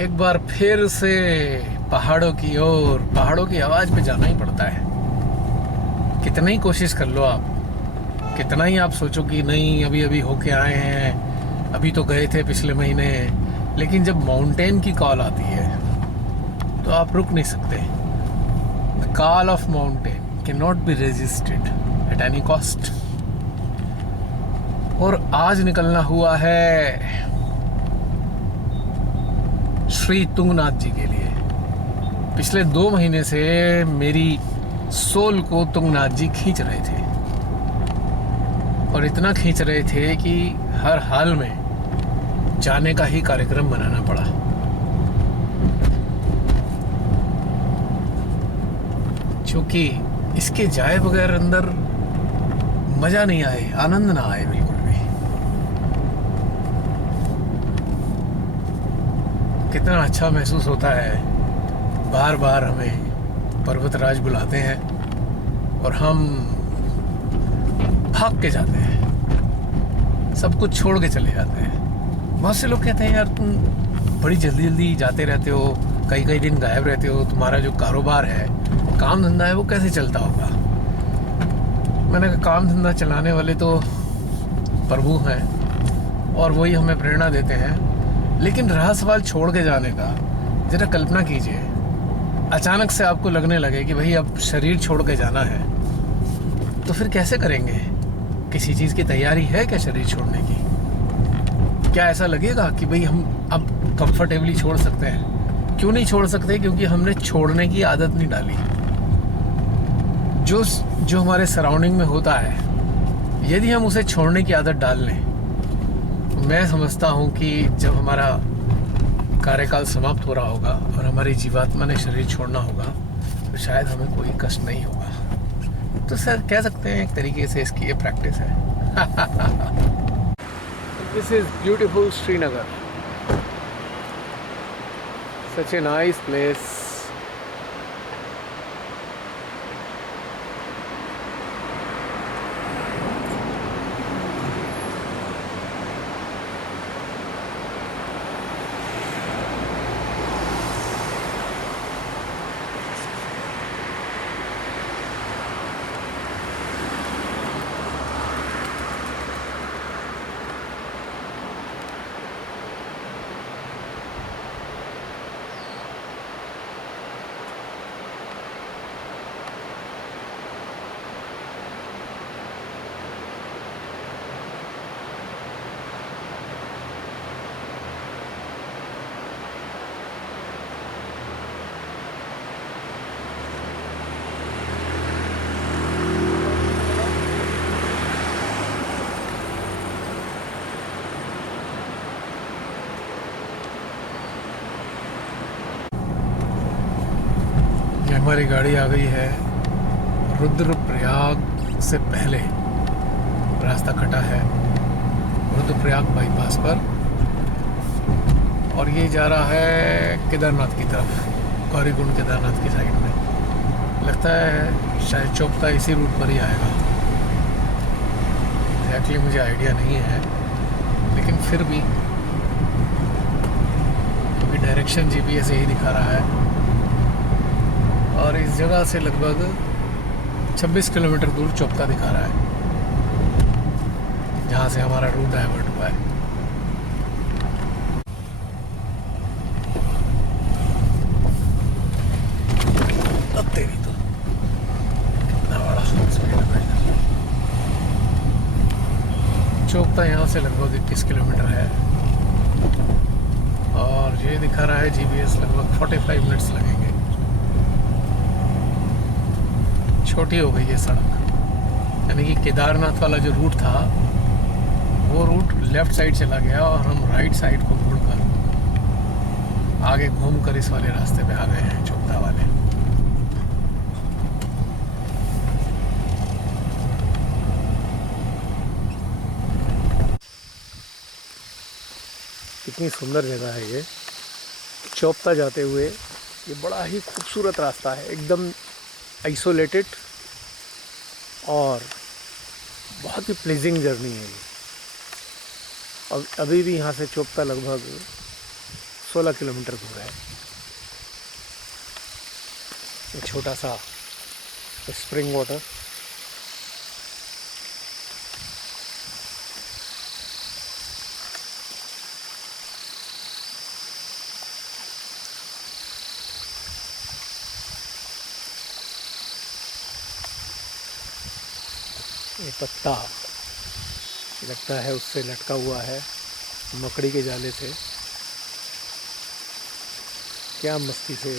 एक बार फिर से पहाड़ों की ओर, पहाड़ों की आवाज पे जाना ही पड़ता है। कितना ही कोशिश कर लो आप, कितना ही आप सोचो कि नहीं अभी अभी होके आए हैं, अभी तो गए थे पिछले महीने, लेकिन जब माउंटेन की कॉल आती है तो आप रुक नहीं सकते। The call of mountain can not be resisted at any cost. और आज निकलना हुआ है श्री तुंगनाथ जी के लिए। पिछले 2 महीने से मेरी सोल को तुंगनाथ जी खींच रहे थे, और इतना खींच रहे थे कि हर हाल में जाने का ही कार्यक्रम बनाना पड़ा। क्योंकि इसके जाए बगैर अंदर मजा नहीं आए, आनंद ना आए बिल्कुल भी। कितना अच्छा महसूस होता है, बार बार हमें पर्वतराज बुलाते हैं और हम भाग के जाते हैं, सब कुछ छोड़ के चले जाते हैं। बहुत से लोग कहते हैं यार तुम बड़ी जल्दी जल्दी जाते रहते हो, कई कई दिन गायब रहते हो, तुम्हारा जो कारोबार है, काम धंधा है, वो कैसे चलता होगा। मैंने कहा काम धंधा चलाने वाले तो प्रभु हैं और वही हमें प्रेरणा देते हैं, लेकिन रहा सवाल छोड़ के जाने का। जरा कल्पना कीजिए, अचानक से आपको लगने लगे कि भाई अब शरीर छोड़ के जाना है, तो फिर कैसे करेंगे? किसी चीज़ की तैयारी है क्या शरीर छोड़ने की? क्या ऐसा लगेगा कि भाई हम अब कंफर्टेबली छोड़ सकते हैं? क्यों नहीं छोड़ सकते? क्योंकि हमने छोड़ने की आदत नहीं डाली। जो हमारे सराउंडिंग में होता है, यदि हम उसे छोड़ने की आदत डाल लें, मैं समझता हूँ कि जब हमारा कार्यकाल समाप्त हो रहा होगा और हमारी जीवात्मा ने शरीर छोड़ना होगा, तो शायद हमें कोई कष्ट नहीं होगा। तो सर कह सकते हैं एक तरीके से इसकी ये प्रैक्टिस है। This is beautiful Srinagar, such a nice place. हमारी गाड़ी आ गई है रुद्रप्रयाग से पहले। रास्ता कटा है रुद्रप्रयाग बाईपास पर, और ये जा रहा है केदारनाथ की तरफ, गौरीकुंड केदारनाथ की साइड में। लगता है शायद चोपता इसी रूट पर ही आएगा। एक्चुअली मुझे आइडिया नहीं है, लेकिन फिर भी क्योंकि डायरेक्शन जीपीएस यही दिखा रहा है, और इस जगह से लगभग 26 किलोमीटर दूर चोपता दिखा रहा है, जहाँ से हमारा रूट डाइवर्ट हुआ है। अब तेरी तो कितना बड़ा स्पीड है। चोपता यहाँ से लगभग 21 किलोमीटर है, और ये दिखा रहा है जीपीएस लगभग 45 मिनट्स लगेंगे। छोटी हो गई है सड़क, यानी कि केदारनाथ वाला जो रूट था वो रूट लेफ़्ट साइड चला गया, और हम राइट साइड को मुड़कर आगे घूमकर इस वाले रास्ते पे आ गए हैं, चोपता वाले। कितनी सुंदर जगह है ये। चोपता जाते हुए ये बड़ा ही खूबसूरत रास्ता है, एकदम आइसोलेटेड, और बहुत ही प्लीजिंग जर्नी है ये। अब अभी भी यहाँ से चोपता लगभग 16 किलोमीटर दूर है। एक छोटा सा स्प्रिंग वाटर। ये पत्ता लगता है उससे लटका हुआ है मकड़ी के जाले से। क्या मस्ती से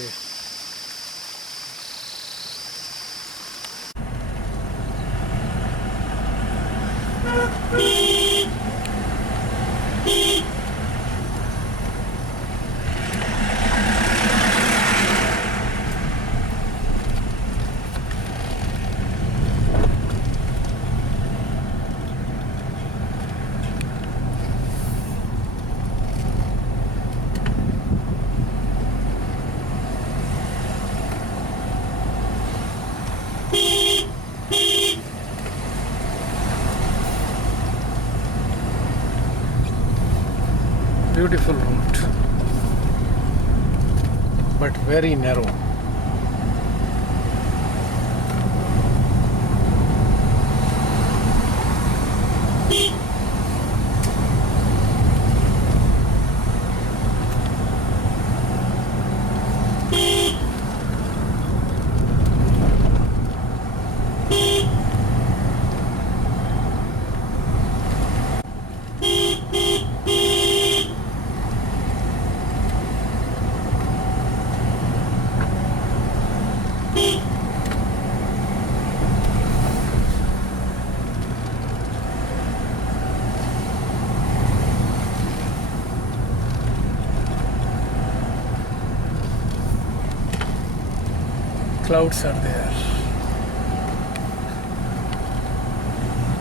beautiful route but very narrow. Clouds are there.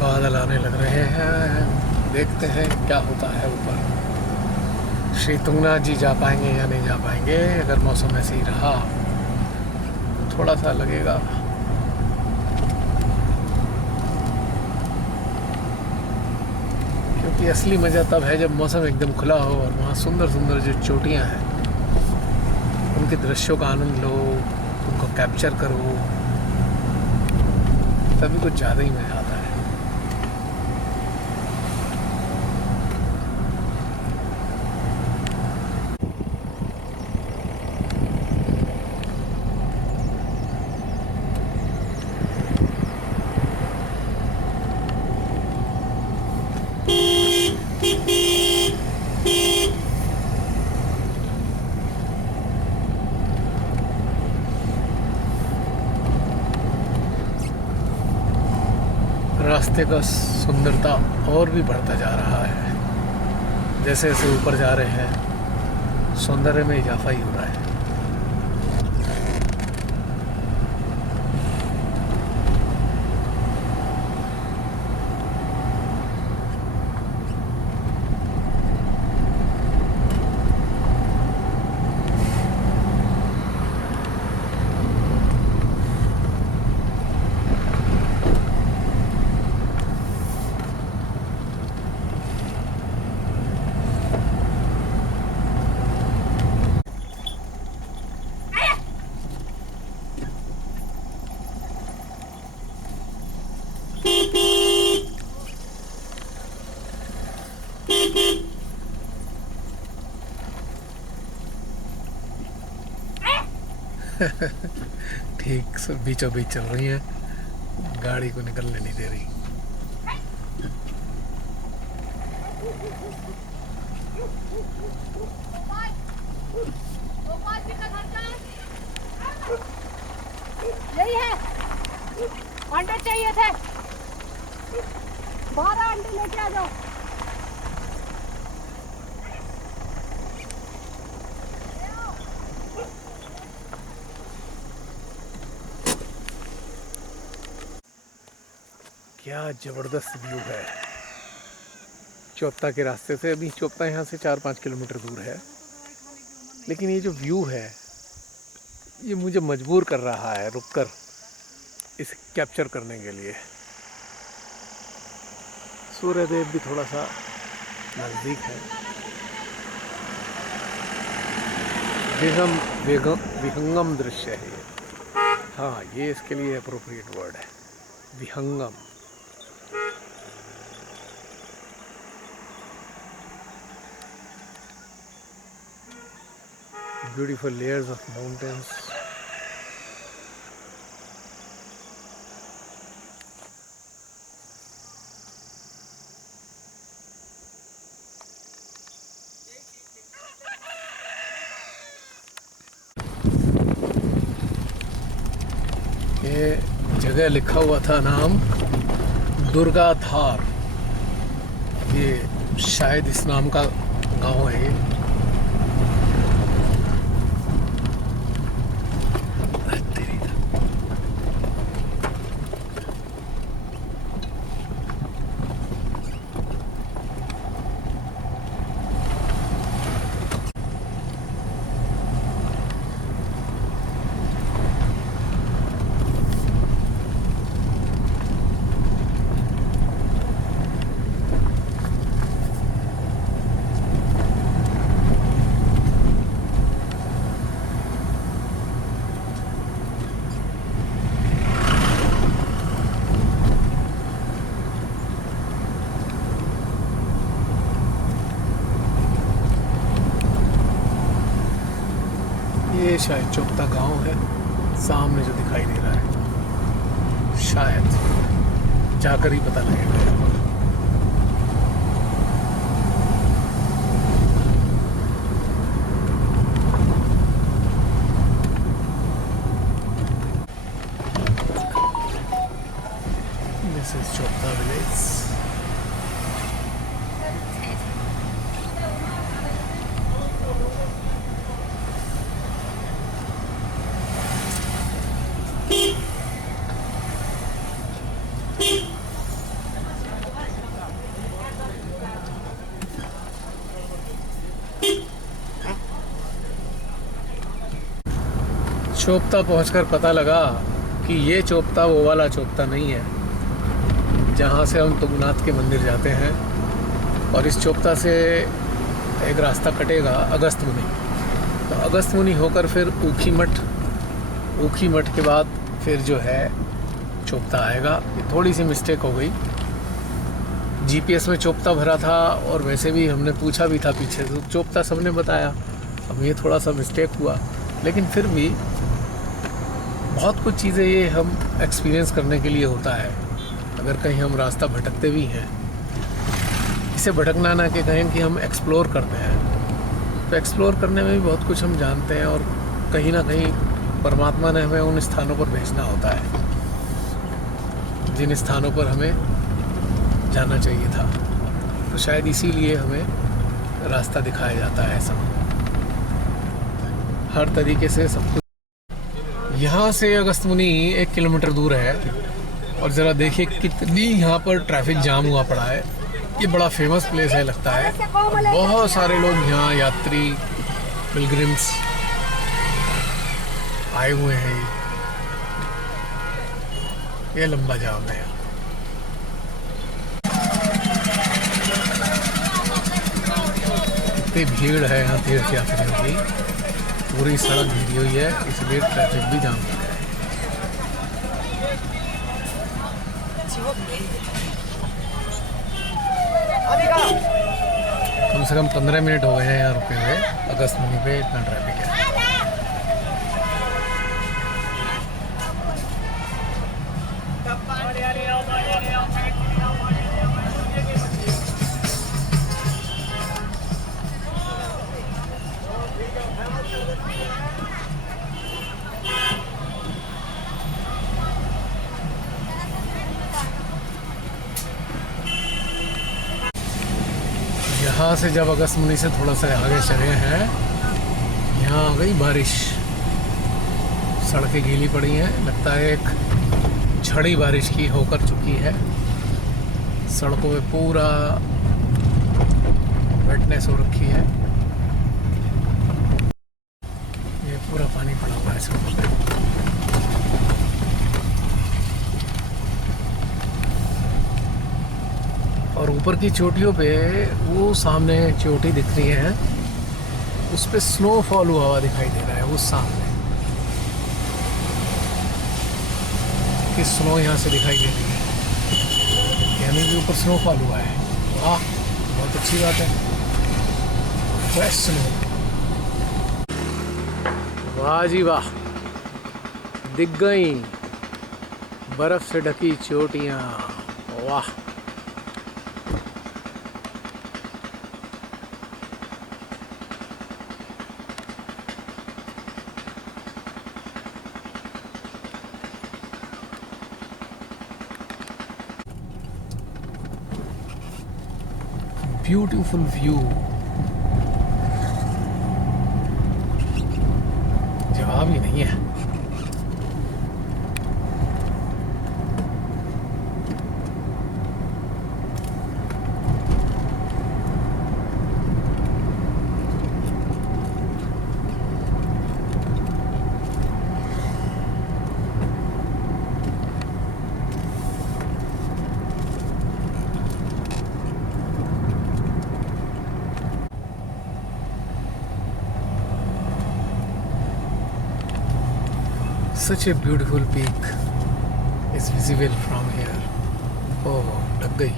बादल आने लग रहे हैं। देखते हैं क्या होता है ऊपर। श्री तुंगनाथ जी जा पाएंगे या नहीं जा पाएंगे। अगर मौसम ऐसे ही रहा तो थोड़ा सा लगेगा। क्योंकि असली मज़ा तब है जब मौसम एकदम खुला हो और वहाँ सुंदर सुंदर जो चोटियाँ हैं उनके दृश्यों का आनंद लो, उनको कैप्चर करो, तभी कुछ ज़्यादा ही मज़ा आता है। रास्ते का सुंदरता और भी बढ़ता जा रहा है। जैसे जैसे ऊपर जा रहे हैं सौंदर्य में इजाफा ही हो रहा है। ठीक से बीचों बीच चल रही है, गाड़ी को निकलने नहीं दे रही। यही है, अंडे चाहिए थे, 12 अंडे लेके आ जाओ। क्या जबरदस्त व्यू है चोपता के रास्ते से। अभी चोपता यहाँ से 4-5 किलोमीटर दूर है, लेकिन ये जो व्यू है ये मुझे मजबूर कर रहा है रुककर इसे कैप्चर करने के लिए। सूर्यदेव भी थोड़ा सा नज़दीक है। विहंगम दृश्य है ये। हाँ, ये इसके लिए अप्रोप्रिएट वर्ड है, विहंगम। Beautiful layers of mountains. ये जगह लिखा हुआ था नाम दुर्गा धार। ये शायद इस नाम का गांव है ये। ये शायद चोपता गांव है, सामने जो दिखाई दे रहा है। शायद जाकर ही पता लगेगा। This is Chopta village. Chopta पहुंचकर पता लगा कि ये चोपता वो वाला चोपता नहीं है जहाँ से हम तुंगनाथ के मंदिर जाते हैं। और इस चोपता से एक रास्ता कटेगा अगस्त मुनि। तो अगस्त मुनि होकर फिर ऊखी मठ के बाद फिर जो है चोपता आएगा। ये थोड़ी सी मिस्टेक हो गई। जीपीएस में चोपता भरा था और वैसे भी हमने पूछा भी था पीछे तो चोपता सबने बताया। अब ये थोड़ा सा मिस्टेक हुआ, लेकिन फिर भी बहुत कुछ चीज़ें ये हम एक्सपीरियंस करने के लिए होता है। अगर कहीं हम रास्ता भटकते भी हैं, इसे भटकना ना कि कहें कि हम एक्सप्लोर करते हैं, तो एक्सप्लोर करने में भी बहुत कुछ हम जानते हैं। और कहीं ना कहीं परमात्मा ने हमें उन स्थानों पर भेजना होता है जिन स्थानों पर हमें जाना चाहिए था। तो शायद इसीलिए हमें रास्ता दिखाया जाता है सब, हर तरीके से सब कुछ। यहाँ से अगस्त मुनि 1 किलोमीटर दूर है और ज़रा देखिए कितनी यहाँ पर ट्रैफिक जाम हुआ पड़ा है। ये बड़ा फेमस प्लेस है लगता है। बहुत सारे लोग यहाँ यात्री पिलग्रिम्स आए हुए हैं। ये लंबा जाम है। इतनी भीड़ है यहाँ तीर्थ यात्रियों की, पूरी सड़क भीगी हुई है, इसलिए ट्रैफिक भी जाम हो गया है। कम से कम 15 मिनट हो गए हैं यहाँ रुके हुए। अगस्त मुनि पे इतना ट्रैफिक है। यहाँ से जब अगस्त मुनि से थोड़ा सा आगे चले हैं, यहाँ आ गई बारिश। सड़कें गीली पड़ी हैं, लगता है एक झड़ी बारिश की होकर चुकी है। सड़कों पे पूरा वेटनेस हो रखी है। ये पूरा पानी पड़ा हुआ है सड़कों पे। और ऊपर की चोटियों पे वो सामने चोटी दिख रही है, उस पे स्नोफॉल हुआ हुआ दिखाई दे रहा है वो सामने कि स्नो यहाँ से दिखाई दे रही है, यानी कि ऊपर स्नोफॉल हुआ है। वाह, बहुत अच्छी बात है। फ्रेश स्नो, वाह जी वाह, दिख गई बर्फ से ढकी चोटियाँ। वाह, ब्यूटीफुल व्यू। जवाब ही नहीं है। Such a beautiful peak is visible from here. Oh, लग गई।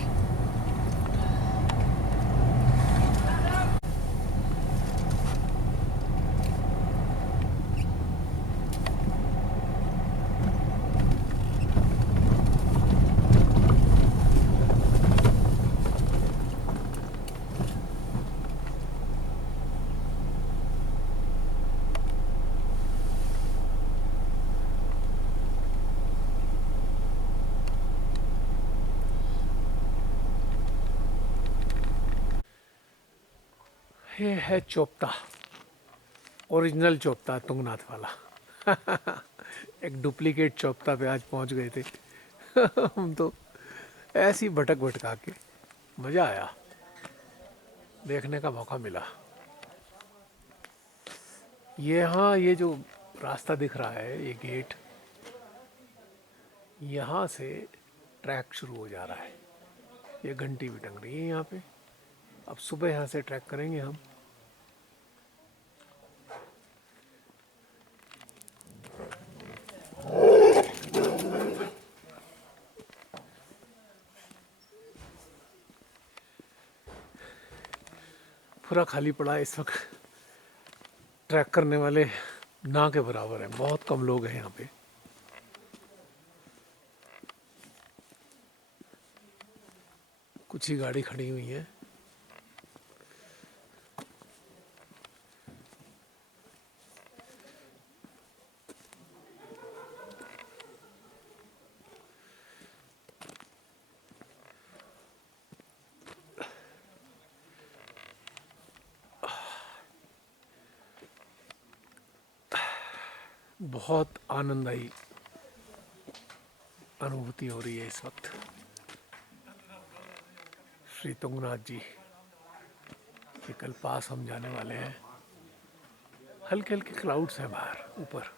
ये है चोपता, ओरिजिनल चोपता तुंगनाथ वाला। एक डुप्लीकेट चोपता पे आज पहुंच गए थे। हम तो ऐसी भटक भटका के मज़ा आया, देखने का मौका मिला। यहाँ ये जो रास्ता दिख रहा है, ये गेट, यहाँ से ट्रैक शुरू हो जा रहा है। ये घंटी भी टंग रही है यहाँ पे। अब सुबह यहाँ से ट्रैक करेंगे हम। पूरा खाली पड़ा है इस वक्त, ट्रैक करने वाले ना के बराबर हैं, बहुत कम लोग हैं यहाँ पे। कुछ ही गाड़ी खड़ी हुई है। बहुत आनंददायी अनुभूति हो रही है इस वक्त। श्री तुंगनाथ जी के कल पास हम जाने वाले हैं। हल्के हल्के क्लाउड्स हैं बाहर ऊपर।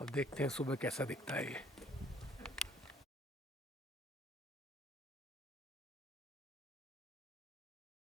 अब देखते हैं सुबह कैसा दिखता है ये।